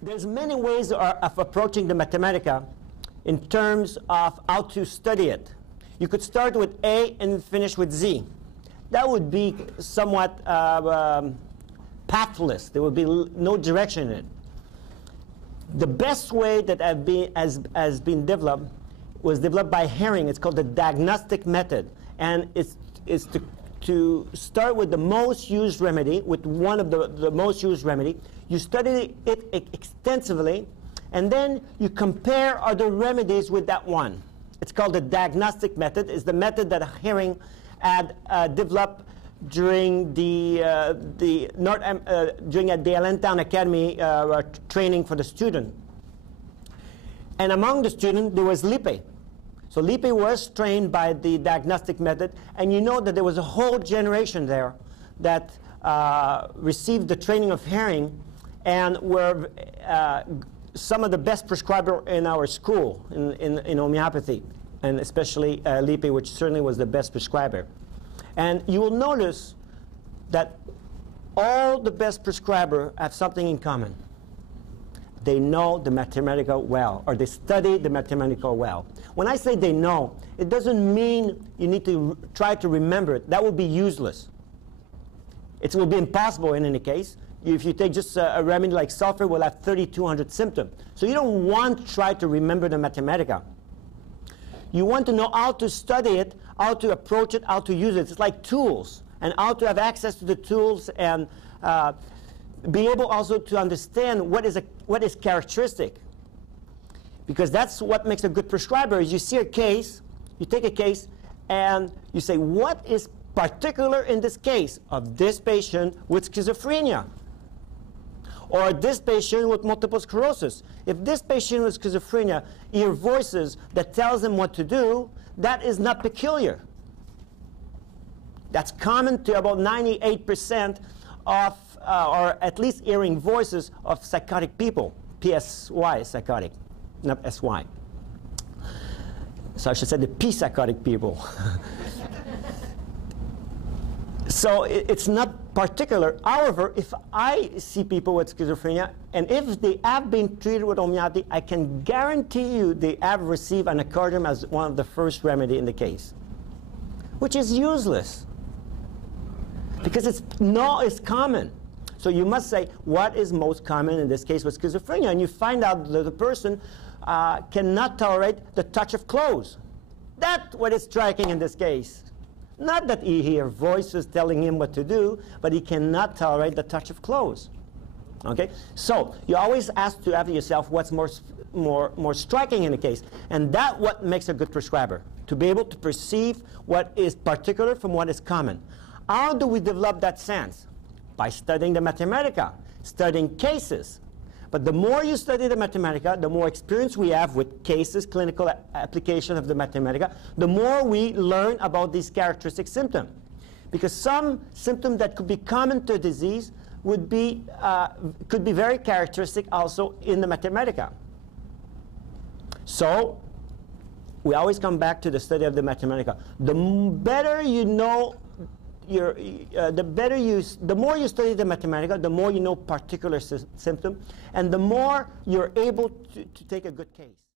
There's many ways of approaching the Mathematica in terms of how to study it. You could start with A and finish with Z. That would be somewhat pathless. There would be no direction in it. The best way that has been developed was developed by Herring. It's called the diagnostic method, and it's to start with the most used remedy, with one of the most used remedy. You study it extensively, and then you compare other remedies with that one. It's called the diagnostic method. It's the method that Herring had developed during the Allentown Academy training for the student. And among the students, there was Lippe. So Lippe was trained by the diagnostic method, and you know that there was a whole generation there that received the training of Herring and were some of the best prescribers in our school in homeopathy, and especially Lippe, which certainly was the best prescriber. And you will notice that all the best prescribers have something in common. They know the Mathematica well, or they study the Mathematica well. When I say they know, it doesn't mean you need to try to remember it. That would be useless. It will be impossible in any case. If you take just a remedy like sulfur, will have 3,200 symptoms. So you don't want to try to remember the Mathematica. You want to know how to study it, how to approach it, how to use it. It's like tools, and how to have access to the tools and be able also to understand what is characteristic. Because that's what makes a good prescriber. Is you see a case, you take a case, and you say, what is particular in this case of this patient with schizophrenia? Or this patient with multiple sclerosis. If this patient with schizophrenia hears voices that tells him what to do, that is not peculiar. That's common to about 98% of, or at least hearing voices of psychotic people. PSY, psychotic, not SY. So I should say the P-psychotic people. So it's not particular. However, if I see people with schizophrenia, and if they have been treated with homeopathy, I can guarantee you they have received an accordion as one of the first remedy in the case, which is useless because it's common. So you must say what is most common in this case with schizophrenia, and you find out that the person cannot tolerate the touch of clothes. That's what is striking in this case. Not that he hears voices telling him what to do, but he cannot tolerate the touch of clothes. Okay? So you always ask to ask yourself what's more striking in the case. And that's what makes a good prescriber, to be able to perceive what is particular from what is common. How do we develop that sense? By studying the Mathematica, studying cases. But the more you study the Mathematica, the more experience we have with cases, clinical application of the Mathematica, the more we learn about these characteristic symptoms. Because some symptoms that could be common to a disease could be very characteristic also in the Mathematica. So we always come back to the study of the Mathematica. The better you know the more you study the Mathematica, the more you know particular symptom, and the more you're able to take a good case.